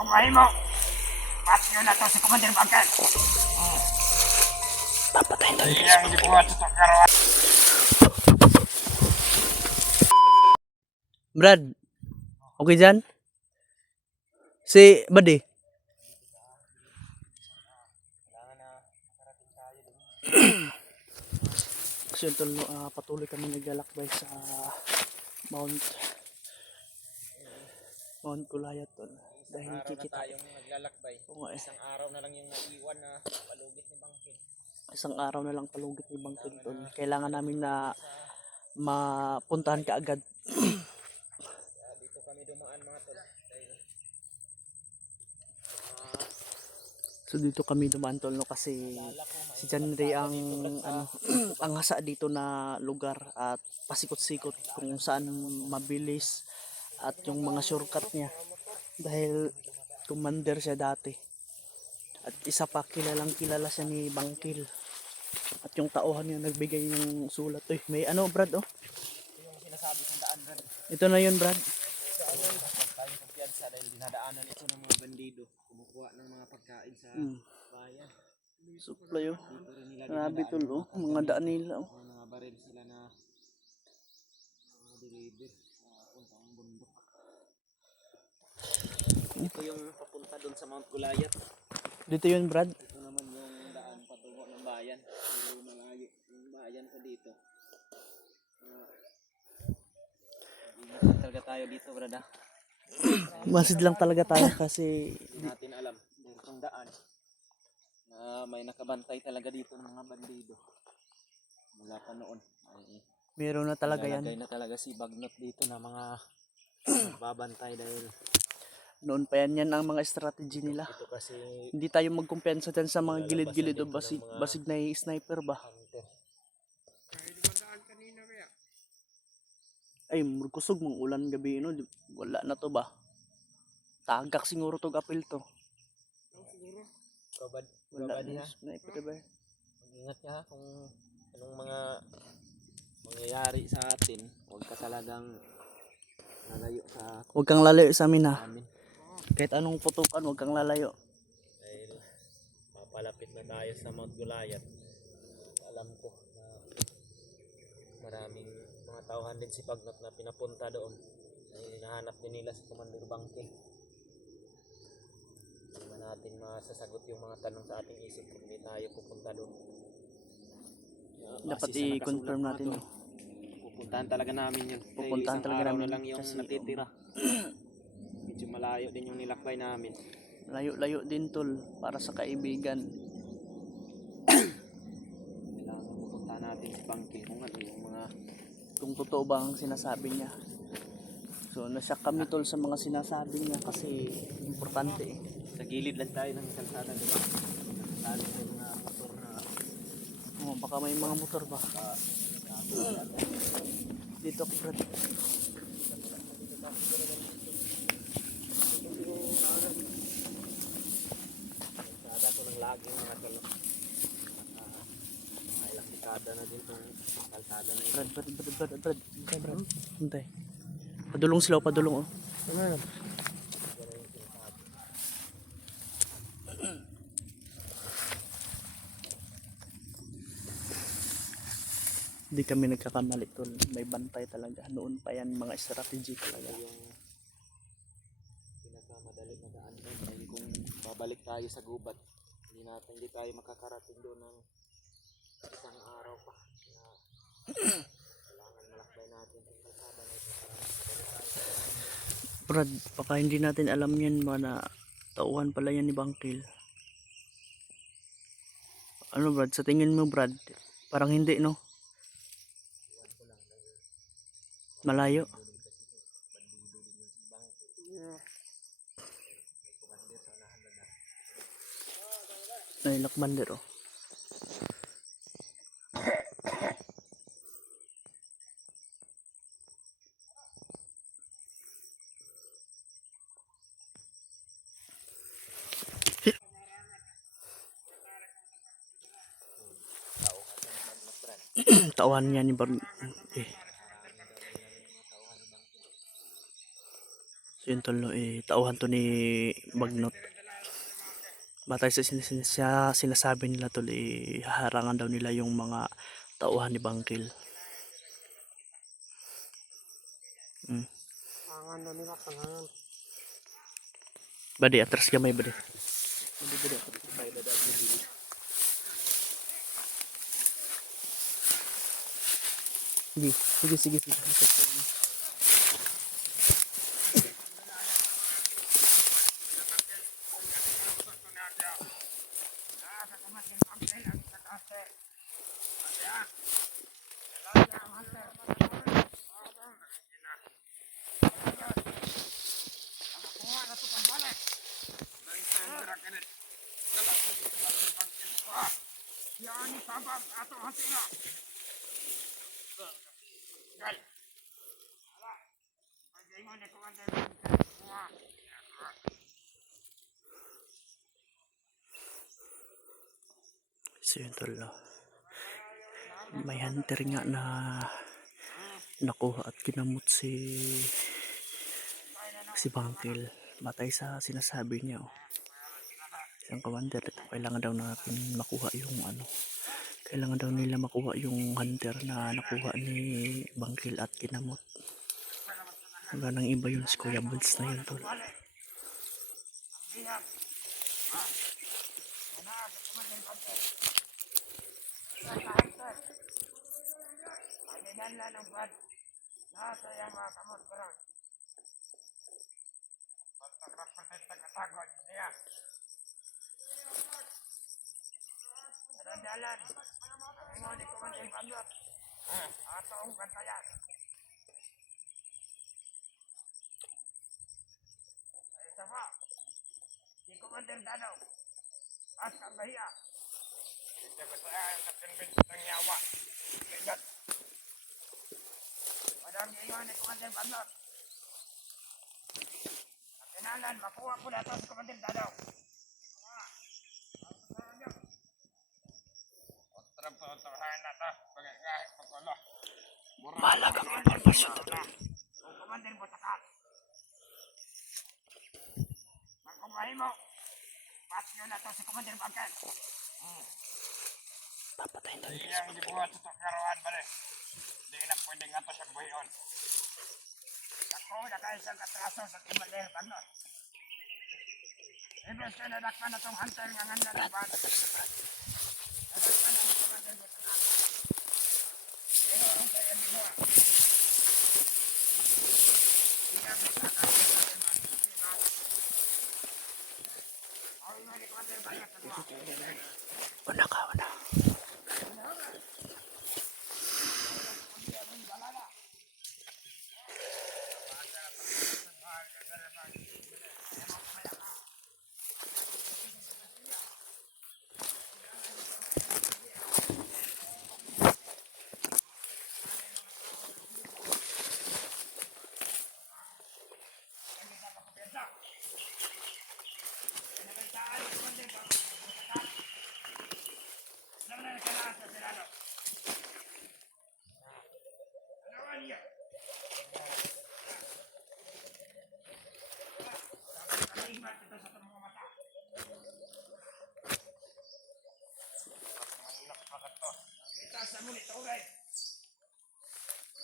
Kung mahimo, match nyo na to si Commander Bangkal. Papatayin tayo. Iyang gibuhat sa karoon. Brad, okay dyan? Si Buddy. So yun tol, patuloy kami naglalakbay sa Mount Kulayat tol. Dahil Araw na kikita. tayong naglalakbay. Oo nga eh. Isang araw na lang yung naiwan na palugit ni Bangkil. Isang araw na lang palugit ni Bangkil tol. Kailangan namin na mapuntahan kaagad. Kaya dito kami dumaan mga tol. Dahil So dito kami dumaan tol no, kasi si John Ray ang ang hasa dito na lugar at pasikot-sikot kung saan mabilis at yung mga shortcut niya dahil commander siya dati. At isa pa kilalang kilala siya ni Bangkil. At yung tauhan niya nagbigay ng sulat. Uy, may ano Brad oh. ito yung sinasabi kong daan rin. Ito na yun Brad. Tayong kumpiyansa dahil dinadaanan ito ng mga bandido. Kumukuha ng mga pagkain sa bayan. Supply oh. Dito rin nila Grabe tol oh. Mga daan nila oh. mga baril sila na deliver puntang bundok. Ito yung papunta doon sa Mount Gulayat. Dito yun Brad. Ito naman yung daan patungo ng bayan. Pero malayo yung bayan sa dito. Ingat talaga tayo dito, brada. Masid lang talaga tayo kasi Hindi natin alam. Meron itong daan na may nakabantay talaga dito ng mga bandido. Mula pa noon. Ay, meron na talaga yan. nalalagay na talaga si Bagnot dito na mga babantay dahil Noon pa yan ang mga strategy nila. ito kasi Hindi tayo magkumpensa dyan sa mga gilid-gilid o basig na sniper ba. hunter. Ay, kusog mong ulan gabi no. Wala na to ba? Tagak siguro to apil to. Kabad, Wala kabad na ha. sniper ba? Mag-ingat ka ha kung anong mga mangyayari sa atin. Huwag ka talagang lalayo sa Huwag kang lalayo sa amin ha. amin. Kahit anong putukan, huwag kang lalayo. Dahil papalapit na tayo sa Mount Gulayat. Alam ko na maraming mga tauhan din si Bagnot na pinapunta doon. Ay hinahanap din nila si Commander Bangkil. Hindi naman natin masasagot yung mga tanong sa ating isip kung hindi tayo pupunta doon. Dapat Base sa i-confirm nakasulat natin mga yun. tol, pupuntahan talaga namin yun. Pupuntahan Isang talaga araw namin na lang yung kasi, natitira. Medyo malayo din yung nilakbay namin. Layo-layo din tol para sa kaibigan. Kailangan pupuntahan natin si Bangkil kung ano yung mga Kung totoo ba ang sinasabi niya. So nasyak kami tol sa mga sinasabi niya kasi importante eh. sa gilid lang tayo ng kalsada, diba? Talo sa mga motor na Oh, baka may mga motor ba? Dito ako Brad. kalsada ko ng laging mga talo. Mga ilang dekada na din itong kalsada na ito. Brad. Hintay. Padulong sila, padulong oh. Hindi kami nagkakamali tol. May bantay talaga. Noon pa yan mga strategy talaga. Yung pinakamadali na daan doon dahil kung babalik tayo sa gubat, hindi tayo makakarating doon ng isang araw pa. Kaya kailangan malakbay natin yung kalsada na ito para makabalik tayo. Brad, baka hindi natin alam yan ba na tauhan pala yan ni Bangkil. Ano Brad, sa tingin mo Brad? Parang hindi no? Malayo. Ay, lakbander oh. Tauhan niya ni Bangkil. So yun tol, no, tauhan to ni Bagnot. Batay sa sinasabi nila tol, haharangan daw nila yung mga tauhan ni Bangkil. Pangan na nila, pangan. Badi, atras gamay badi. Badi, atras gamay badi. Sige. Yan ni sabab ato hantina. Gal. Ala. Pag-ingon ni Commander Bangkit. So yun tol, no. May hunter nga na nakuha at kinamot si Bangkil. Batay sa sinasabi niya, isang commander, kailangan daw natin makuha yung kailangan daw nila makuha yung hunter na nakuha ni Bangkil at kinamot. Hanggang nang iba yun, si Kuya Buds na yun tol. Pagdaganla ng bad. Nasa yung mga kamot ko lang. Pagpapasay sa katagod niya. Dalan. Ang ingon ni Commander Bangkit. Ato ang bantayan. Ay sama. Si Commander Danaw. As ang bahiya. Ito ko sa natinbit ng yawa. Bigat. Madang ingon ni Commander Bangkit. Ang kinalan, makuha ko na ito si Commander Danaw. Mahalagang impormasyon to tol. Kung Commander Butakan. Magkumahin mo. Pasyo na to si Commander Bangkit. Papatayin tol. Iyang gibuhat sa karuan ba rin? Hindi na pwede nga to siyang buhion. Ako na kayo siyang katraso sa Commander Bangkit. Ibig siya nadakpan na itong hunter nga nganda ng bad. Nadakpan na ni Commander Butakan. Pero ang kaya gibuhat. Iyang Butakan. Ako nga ni Commander Bangkit. Una ka.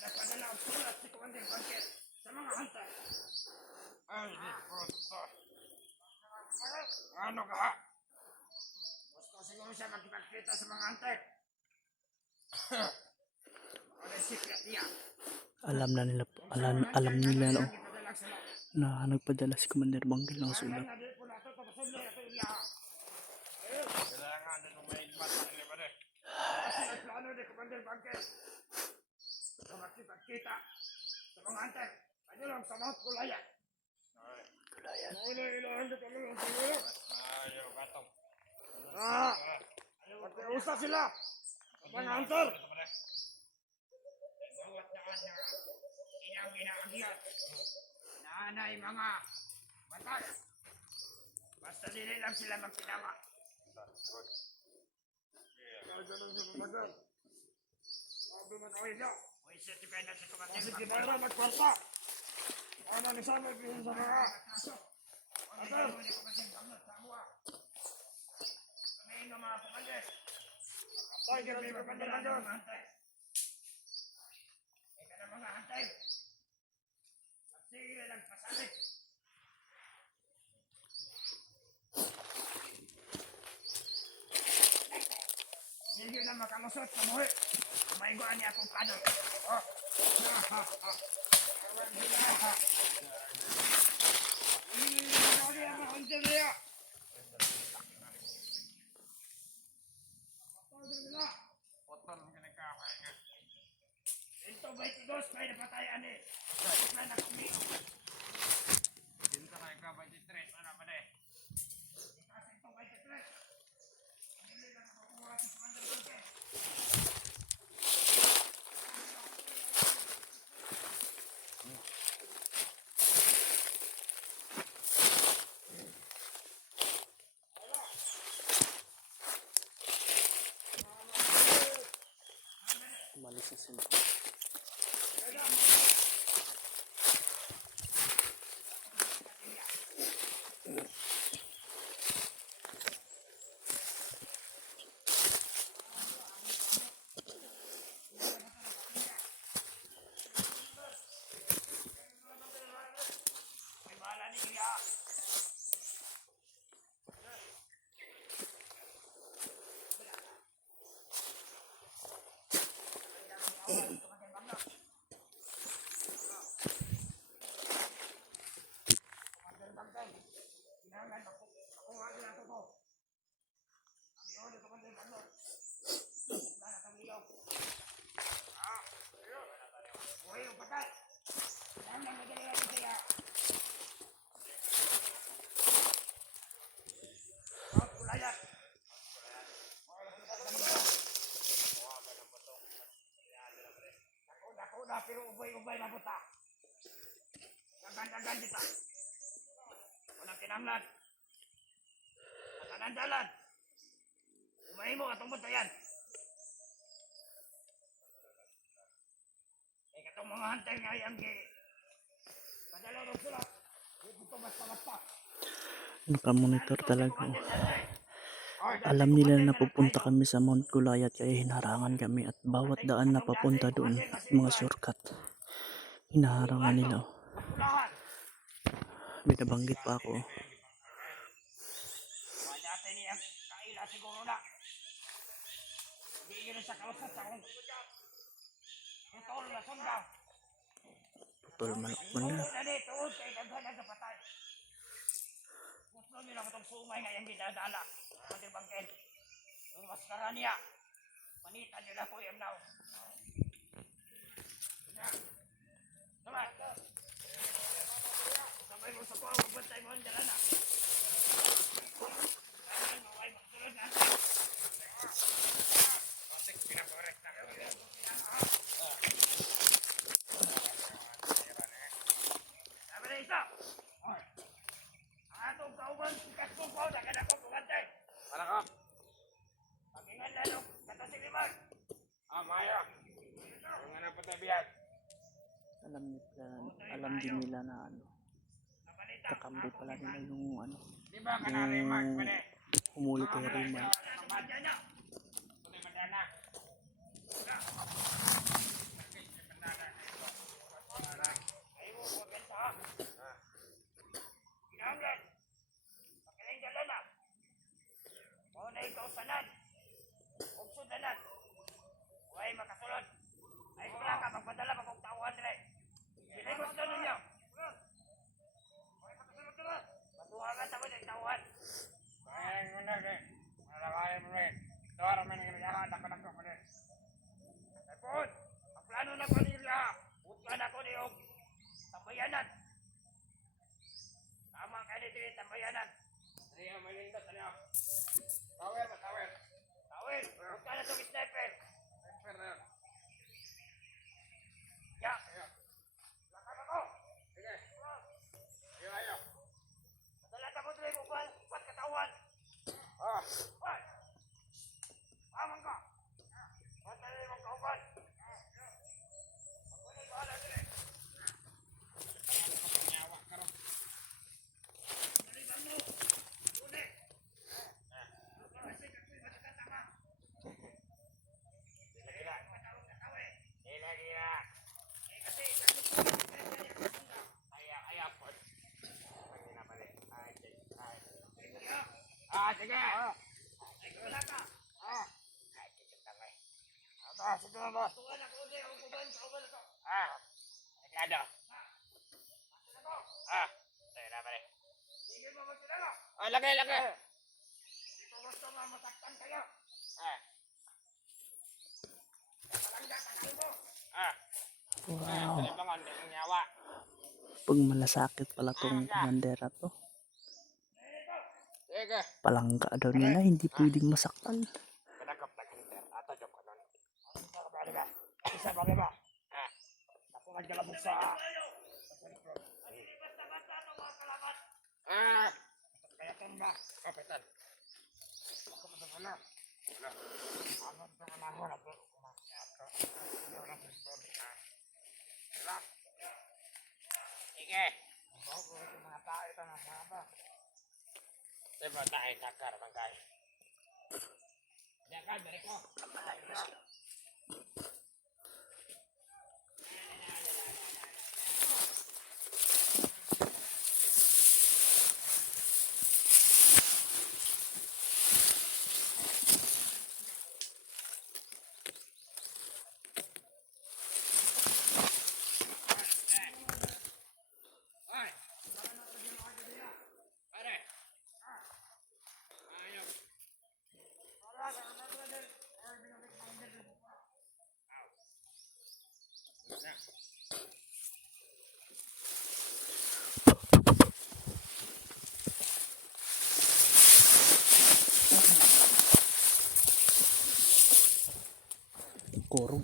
Nagpadala ang sulat si Commander Bangkit sa mga hunter. Ay, puto. Ano ka ha? Gusto siguro siya magkipagkita sa mga hunter. Ano yung secret niya? Alam nila no, na nagpadala si Commander Bangkil ng sulat. Kailangan din umaigbat sa nila ba rin? Kasi ang plano ni Commander Bangkit na magkipagkita sa mga hunter. Ano lang sa Mount Kulayan. Kulayan. Ilahan din kami ng siguro. Ayaw, gatong. Magkiusa sila. Mga hunter. Bawat daan na ilang ginaagian. Naanay mga batay. Basta dili lang sila magpinawa. Ganun si Commander. Sabi mo na kayo. Uy, certified na si Commander. Sige, Bayra, magkwarta. Ano ni Samuel pinsan sa mga? Atal! Kami ng mga pamangkin. Tayo kaya may kapandalan doon. Ika na mga hantay. At sige nagpasalit. Hindi na makalusot sa buhi. Kumaiguan niya akong kado. Oh. Hindi ang mga hantay niya. Potol ng ginagkakay nga. Ito 22 kayo napatayan eh. Tapos na nakumi. Dito kayo ka 23. Ano ba eh? Kasi ito 23. Hindi na nakakuha sa Commander Bangke. Umalis na sila. May bahala ni Kaya. Commander Bangke. Kailangan ako nga sila ito to. Ayaw na Commander Bangke. Wala na kami iyo. Buhay o patay. Kailangan na magaling natin kaya. Kulayat. Ako na pero ubay-ubay na buta. Dagan-dagan kita. Walang kinamlan. Kanan dalan. Umahin mo katong buntayan. Eh katong mga hantay nga yung padalaw ng sulat. Ito basta-basta. Nakamonitor talaga. Alam nila na pupunta kami sa Mount Gulayat kaya hinarangan kami at bawat daan na papunta doon, mga shortcut, hinaharangan nila. Kapulahan. Binabanggit pa ako. Dati niya kaila siguro na. Hindi yun sa kausap sa kong. Tutol na sundaw. Putol manok man na. Na dito, kay daghan ang kapatay. Gusto nila ko itong sumay nga yung dinadala. Commander Bangke. Yung maskara niya. Panitan nila ko yung now. Naman. Sabay mo sa kuha, magbantay mo ang dala na. Kaya maway magsulod na. Kontek, pinakorek na. Sabi na isa. Ang atong kauban, sikas kong po, na kada kong kumantay. Para ka? Pagingan lalo, kata si Liman. Maya. Ang nga patay biyag. Alam din nila na ano, kakambi pala nila yung ano, Di ba ka na Liman? Pwede. humuli kay Raymond. Pamadya na. Pwede madana. Ay mo, huwag yan sa. Pinanggan. Pakiling dala na. Mauna ikaw sanan. Huwag sudanan. Huwag makasulod. Ay wala ka, magpadala pa kong tauhan nila. Hindi gusto ninyo. Huwag makasulod ka na. Patuhangan tayo ng tauhan. Kaya mo na rin. Malakaya mo rin. Ito araw may nangyayari. Dapat ko rin. Tapos, ang plano na kanila. Utlan ako niyong tambayanan. Tama kayo dito tambayanan. Ano yung malindot? Ano yung? Tower ba? Tower? Tower? Huwag ka na itong sniper. Sniper na yun. Ya. Lakad ako. Sige. Ayaw. Madalata mo tuloy mo ba? Ba't katawan? What? Amang ka. Ba't tuloy mong kauban? Magpunay ko ala tuloy. sige. Ay, wala ka. Ay, titignan mo eh. Ito, sige mo. Tuwan ako ulit. Ang kuban, kauban ako. Ricardo. Tayo na pare. Sige mo magkilala. Lagay. Ito gusto mo masaktan kayo. Tagal mo. Wow. Kalibangan, di mong yawa. Pag malasakit pala tong bandera to. Sige. Palangga daw nila, hindi pwedeng masaktan. Pinagkap na kinter. Ato, job ka nun. Isa pa ba? Napungan ka lang sa... Kaya ito ba? Kapitan. Ako masakala. Wala. Aman sa kanaho na po. Sige. Bago ito mga tayo ito mga mga. Diba tayo kakar bang kayo? Diyan ka, balik ko. Kurog.